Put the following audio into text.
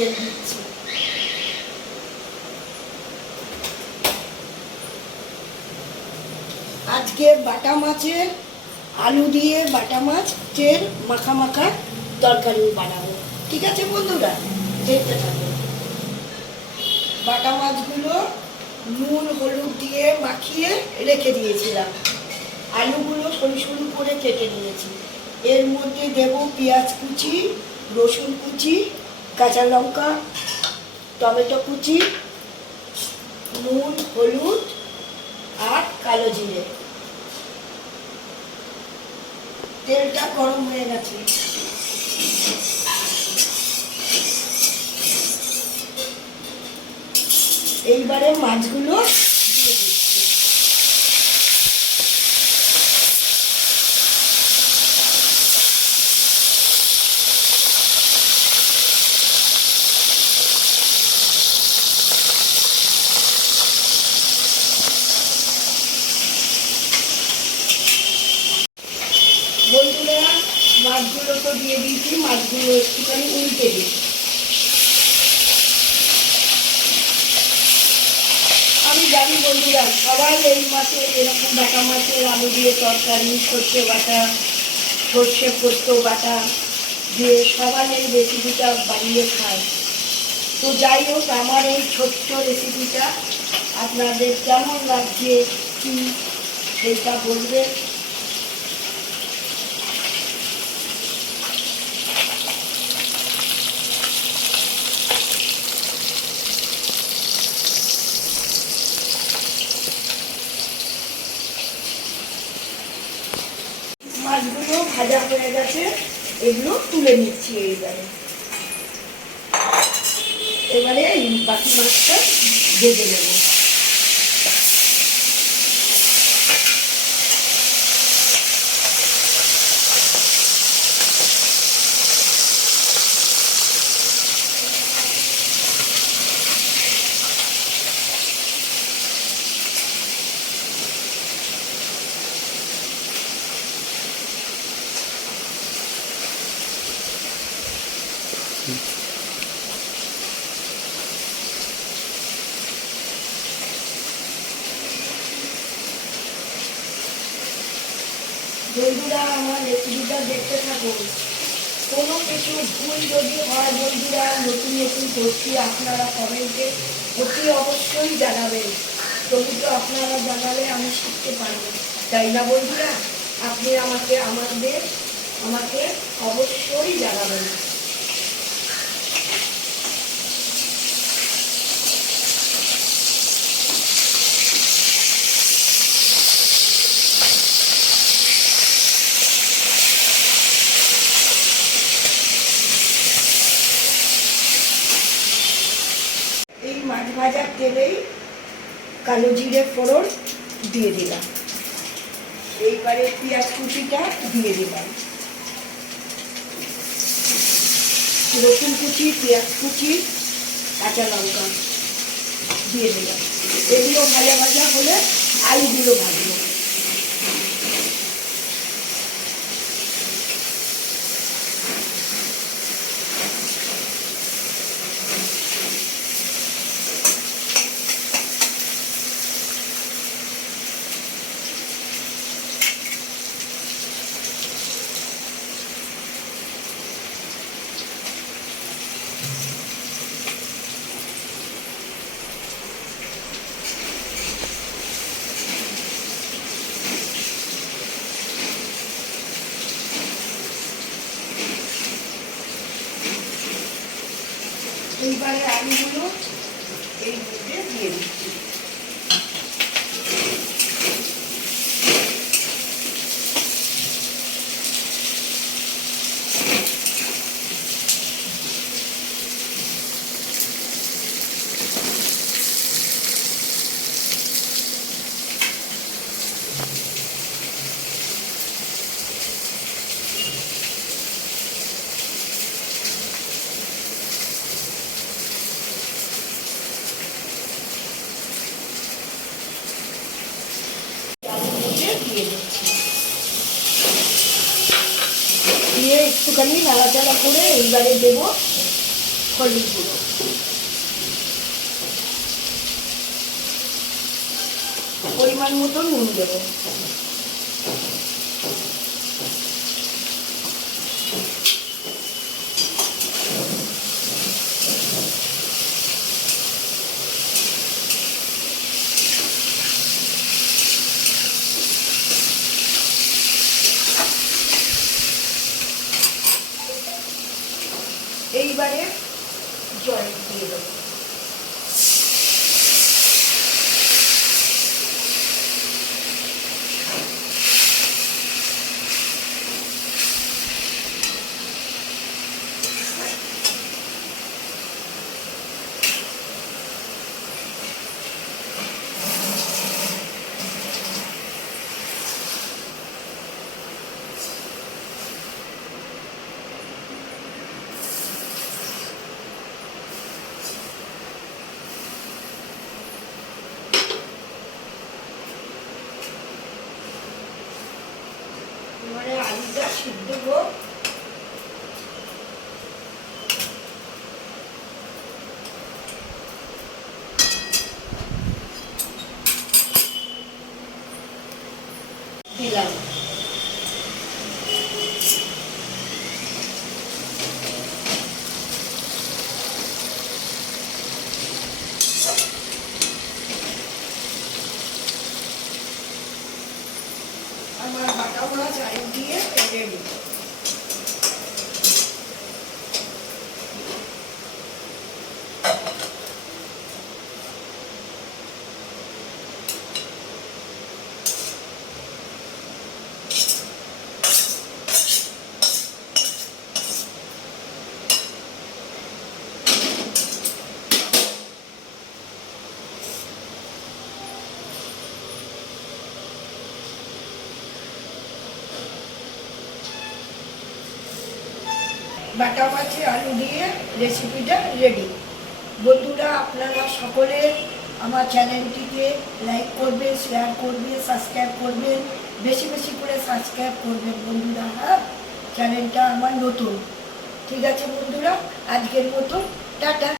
তেল দিচ্ছি। আজকে বাটা মাছের আলু দিয়ে বাটা মাছের মাখা মাখা তরকারি বানাবো। ঠিক আছে বন্ধুরা, দেখতে থাকো। বাটা মাছগুলো নুন হলুদ দিয়ে মাখিয়ে রেখে দিয়েছিলাম। আলুগুলো সরু সরু করে কেটে নিয়েছি। এর মধ্যে দেব পেঁয়াজ কুচি, রসুন কুচি, কাঁচা লঙ্কা, টমেটো কুচি, নুন হলুদ আর কালো জিরে। তেলটা গরম হয়ে গেছে। এইবারে মাছগুলো দিয়ে দিচ্ছি। বন্ধুরা, মাছগুলো তো দিয়ে দিয়েছি, মাছগুলো একটুখানি উল্টে দিই। আমি জানি বন্ধুরা, সবাই এই মাছের এরকম বাটা মাছের আলু দিয়ে তরকারি, সর্ষে বাটা, সর্ষে পোস্ত বাটা দিয়ে সবাই এই রেসিপিটা বানিয়ে খায়। তো যাই হোক, আমার এই ছোট্ট রেসিপিটা আপনাদের কেমন লাগছে কি সেটা বলবে। মাছগুলো ভাজা হয়ে গেছে, এগুলো তুলে নিচ্ছি। এবারে বাকি মাছটা ভেজে নেব। বন্ধুরা, আমার রেসিপিটা দেখতে থাকুন। কোনো কিছু ভুল যদি হয় বন্ধুরা, নতুন নতুন করছি, আপনারা কমেন্টে অতি অবশ্যই জানাবেন। তবু তো আপনারা জানালে আমি শিখতে পারবো, তাই না বন্ধুরা? আপনি আমাকে অবশ্যই জানাবেন। এই মাছ ভাজার তেলেই কালো জিরে ফোড়ন দিয়ে দিলাম। এইবারে পেঁয়াজ কুচিটা দিয়ে দিলাম, রসুন কুচি, পেঁয়াজ কুচি, কাঁচা লঙ্কা দিয়ে দিলাম। এগুলো ভাজা ভাজা হলে আলুগুলো ভাজবো। এইবারে আলুগুলো এই মধ্যে দিয়ে দিচ্ছি। দিয়ে একটুখানি নাড়াচাড়া করে এইবারে দেব হলুদ গুঁড়ো, পরিমাণ মতো নুন দেবো, এইবারে জল দিয়ে দেবো। এবারে আলুটা সিদ্ধ হোক। দিলাম আমার বাটা মাছ আলু দিয়ে রেডি। বাটা মাছে আলু দিয়ে রেসিপিটা রেডি। বন্ধুরা, আপনারা সকলে আমার চ্যানেলটিকে লাইক করবেন, শেয়ার করবেন, সাবস্ক্রাইব করবেন, বেশি বেশি করে সাবস্ক্রাইব করবেন বন্ধুরা। হ্যাঁ, চ্যানেলটা আমার নতুন। ঠিক আছে বন্ধুরা, আজকের মতো টাটা।